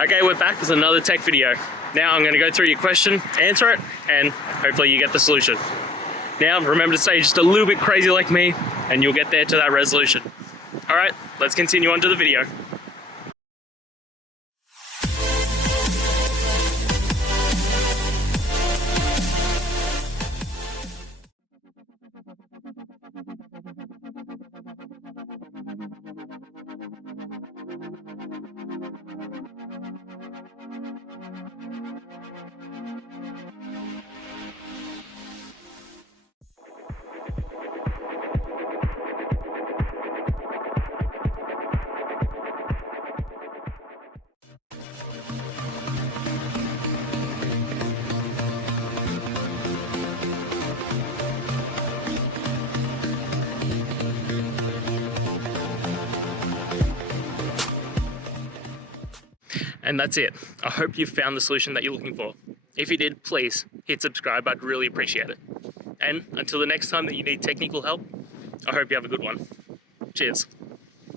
Okay, we're back with another tech video. Now I'm going to go through your question, answer it, and hopefully you get the solution. Now remember to stay just a little bit crazy like me, and you'll get there to that resolution. Alright, let's continue on to the video. And that's it. I hope you found the solution that you're looking for. If you did, please hit subscribe. I'd really appreciate it. And until the next time that you need technical help, I hope you have a good one. Cheers.